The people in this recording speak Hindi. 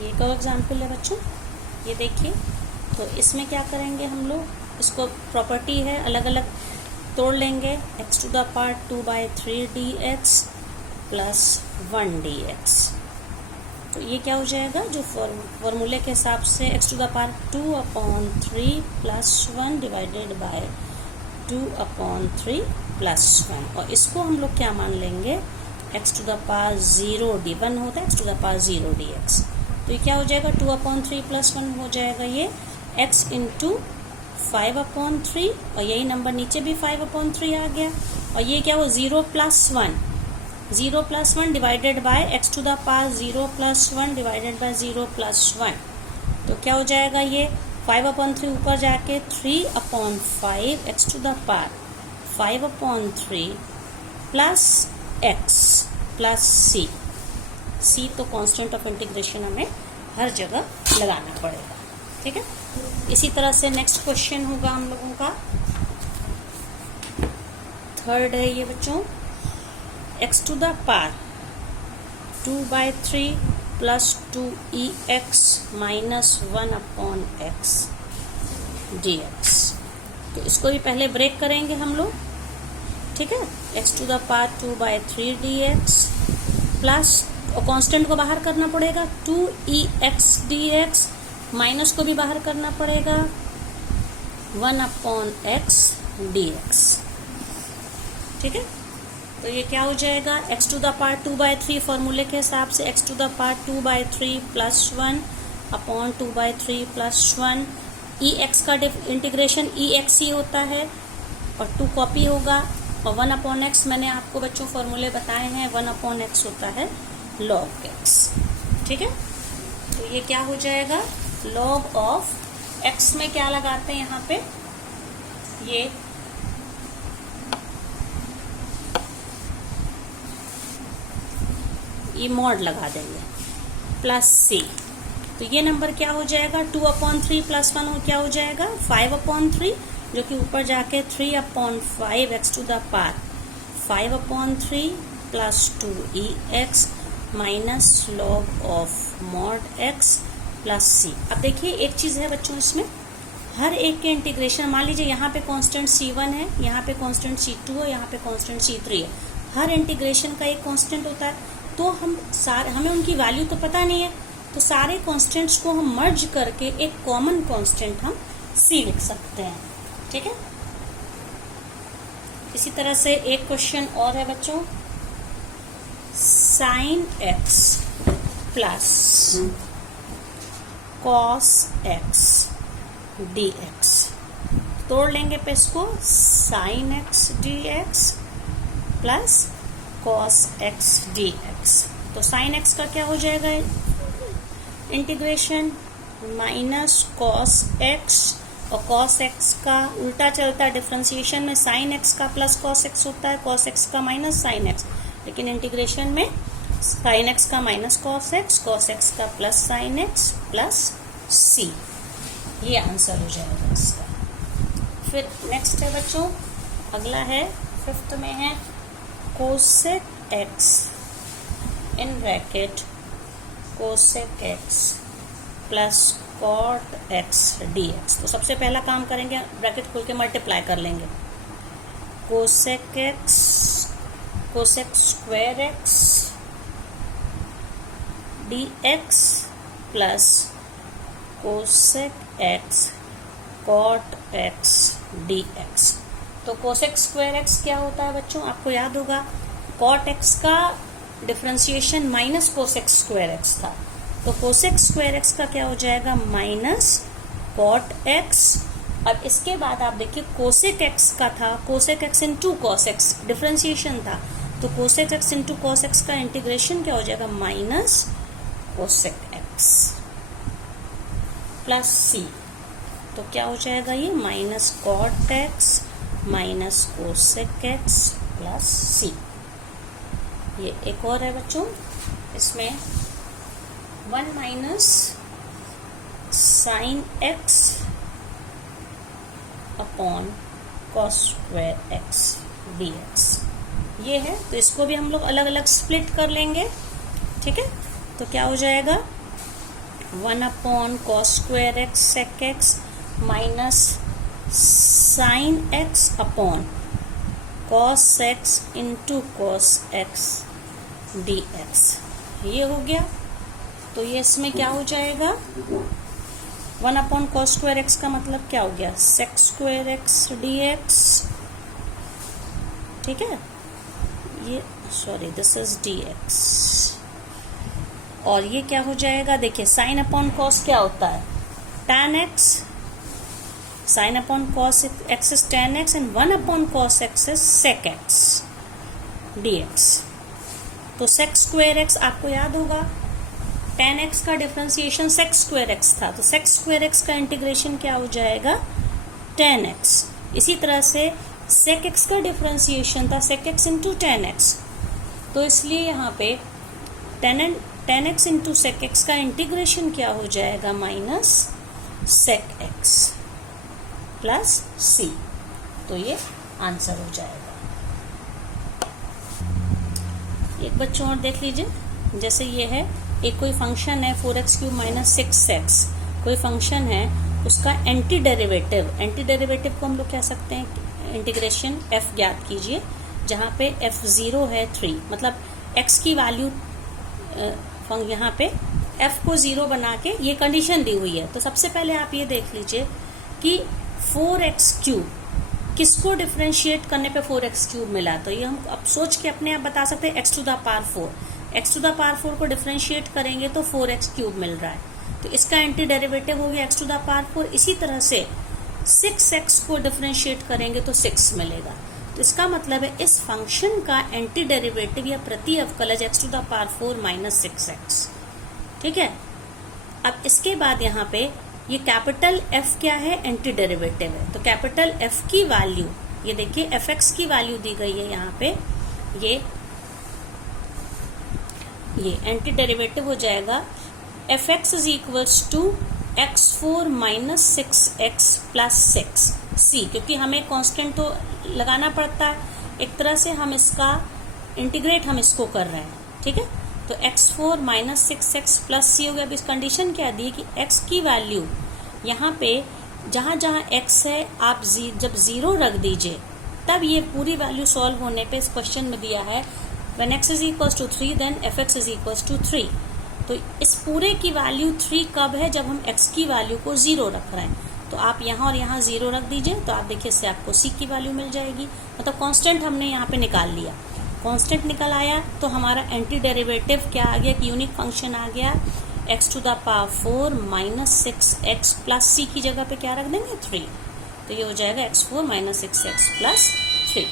ये एक और एग्जाम्पल है बच्चों, ये देखिए। तो इसमें क्या करेंगे हम लोग, इसको प्रॉपर्टी है अलग अलग तोड़ लेंगे। x to the power 2/3 dx plus 1 dx। तो ये क्या हो जाएगा, जो फॉर्मूले के हिसाब से x to the power 2/3 plus 1 divided by 2/3 plus 1, और इसको हम लोग क्या मान लेंगे, x to the power 0 d1 होता है x to the power 0 dx। तो ये क्या हो जाएगा, 2/3 प्लस 1 हो जाएगा ये x इंटू 5/3, और यही नंबर नीचे भी 5/3 आ गया। और ये क्या हो, 0 plus 1 divided by x to the power 0 plus 1 divided by 0 plus 1। तो क्या हो जाएगा, ये 5/3 ऊपर जाके 3/5 x to the power 5/3 plus x plus c तो कांस्टेंट ऑफ इंटीग्रेशन हमें हर जगह लगाना पड़ेगा, ठीक है। इसी तरह से नेक्स्ट क्वेश्चन होगा हम लोगों का, थर्ड है ये बच्चों, x to the power 2/3 plus 2ex minus 1/x dx। तो इसको भी पहले ब्रेक करेंगे हम लोग, ठीक है। x to the power 2/3 dx plus, और कांस्टेंट को बाहर करना पड़ेगा, 2ex dx, माइनस को भी बाहर करना पड़ेगा, 1/x dx, ठीक है। तो ये क्या हो जाएगा, x टू द पावर 2/3 फॉर्मूले के हिसाब से x to the power 2/3 plus 1/2/3 plus 1, ex का इंटीग्रेशन ex ही होता है और 2 कॉपी होगा, और 1/x मैंने आपको बच्चों फॉर्मूले बताए हैं, 1/x होता है log x, ठीक है। तो ये क्या हो जाएगा, log ऑफ x में क्या लगाते हैं यहाँ पे, ये मॉड लगा देंगे प्लस c। तो ये नंबर क्या हो जाएगा, 2/3 प्लस 1 क्या हो जाएगा, 5/3, जो कि ऊपर जाके 3/5 x to the power 5/3 plus 2ex minus log of mod x plus c। अब देखिए एक चीज है बच्चों, इसमें हर एक के इंटीग्रेशन, मान लीजिए यहाँ पे कांस्टेंट c1 है, यहाँ पे कांस्टेंट c2 है, यहाँ पे कांस्टेंट c3 है, हर इंटीग्रेशन का एक कांस्टेंट होता है। तो हमें उनकी वैल्यू तो पता नहीं है, तो सारे कांस्टेंट्स को हम मर्ज करके एक कॉमन कांस्टेंट हम c लिख सकते हैं, ठीक है। इसी तरह से एक क्वेश्चन और है बच्चों, sin x plus cos x dx। तोड़ लेंगे पे इसको, sin x dx plus cos x dx। तो sin x का क्या हो जाएगा, इंटीग्रेशन माइनस cos x, और cos x का उल्टा चलता है डिफरेंशिएशन में, sin x का प्लस cos x होता है, cos x का माइनस sin x, लेकिन इंटीग्रेशन में sin x का माइनस cos x का plus sin x plus c। ये आंसर हो जाएगा इसका। फिर नेक्स्ट है बच्चों, अगला है 5th में है cosec x in bracket cosec x plus cot x dx। तो सबसे पहला काम करेंगे, ब्रैकेट खोल के मल्टीप्लाई कर लेंगे, cosec square x dx plus cosec x cot x dx। तो cosec स्क्वायर x क्या होता है बच्चों, आपको याद होगा, cot x का differentiation minus cosec square x था, तो cosec स्क्वायर x का क्या हो जाएगा, माइनस cot x। अब इसके बाद आप देखिए cosec x का था, cosec x into cos x differentiation था, तो cosec x into cos x का इंटीग्रेशन क्या हो जाएगा, minus cosec x plus c। तो क्या हो जाएगा, ये minus cot x minus cosec x plus c। ये एक और है बच्चों, इसमें 1 minus sine x upon cos square x dx ये है। तो इसको भी हम लोग अलग अलग स्प्लिट कर लेंगे, ठीक है। तो क्या हो जाएगा, 1 upon cos square X sec X minus sine X upon cos X into cos X D X. ये हो गया। तो ये इसमें क्या हो जाएगा, 1 अपॉन कॉस स्क्वायर एक्स का मतलब क्या हो गया, sec square X D X. ठीक है, ये sorry this is D X. और ये क्या हो जाएगा, देखिए साइन अपॉन कॉस क्या होता है, tan X. Sine upon cos X is tan X and 1 upon cos X is sec X D X. तो सेक स्क्वायर एक्स आपको याद होगा, tan एक्स का डिफरेंशिएशन सेक स्क्वायर एक्स था, तो सेक स्क्वायर एक्स का इंटीग्रेशन क्या हो जाएगा, tan एक्स। इसी तरह से सेक एक्स का डिफरेंशिएशन था sec X into tan X, तो इसलिए यहाँ पे tan X into sec X का इंटीग्रेशन क्या हो जाएगा, minus sec X plus C. तो ये आंसर हो जाएगा। एक बच्चों और देख लीजिए, जैसे ये है एक कोई फंक्शन है 4x³ माइनस 6x, कोई फंक्शन है, उसका एंटी डेरिवेटिव को हम लोग कह सकते हैं इंटीग्रेशन f ज्ञात कीजिए, जहाँ पे f0 है 3, मतलब x की वैल्यू यहाँ पे f को 0 बना के ये कंडीशन दी हुई है। तो सबसे पहले आप ये देख लीजिए कि 4x³ किसको डिफरेंशिएट करने पे 4x³ मिला, तो ये हम अब सोच के अपने आप बता सकते हैं x to the power 4। x to the power 4 को डिफरेंशिएट करेंगे तो 4x³ मिल रहा है, तो इसका एंटी डेरिवेटिव हो गया x टू द पावर 4। इसी तरह से 6x को डिफरेंशिएट करेंगे तो 6 मिलेगा। तो इसका मतलब है इस फंक्शन का एंटी डेरिवेटिव या प्रति अवकलज x to the power 4 minus 6x। ठीक है, अब इसके बाद यहाँ पे ये कैपिटल F क्या है, एंटी डेरिवेटिव है, तो कैपिटल F की वैल्यू, ये देखिए fx की वैल्यू दी गई है यहाँ पे, ये एंटी डेरिवेटिव हो जाएगा fx is equals to x4 minus 6x plus 6c, क्योंकि हमें कांस्टेंट तो लगाना पड़ता है, एक तरह से हम इसका इंटीग्रेट हम इसको कर रहे हैं। ठीक है, तो x4 minus 6x plus c हो गया। अब इस कंडीशन क्या दी कि x की वैल्यू यहाँ पे जहाँ जहाँ x है आप जब 0 रख दीजिए, तब ये पूरी वैल्यू सॉल्व होने पे इस क्वेश्चन में दिया है when x is equals to 3 then fx is equals to 3। तो इस पूरे की वैल्यू 3 कब है, जब हम x की वैल्यू को 0 रख रहे हैं। तो आप यहाँ और यहाँ 0 रख दीजिए, तो आप देखिए इससे आपको c की वैल्यू मिल जाएगी, मतलब कांस्टेंट हमने यहाँ पे निकाल लिया। कांस्टेंट निकल आया तो हमारा एंटी डेरिवेटिव क्या आ गया, कि यूनिक फंक्शन आ गया x to the power 4 minus 6x plus c की जगह पे क्या रख देंगे 3, तो ये हो जाएगा x4 माइनस 6x प्लस 3।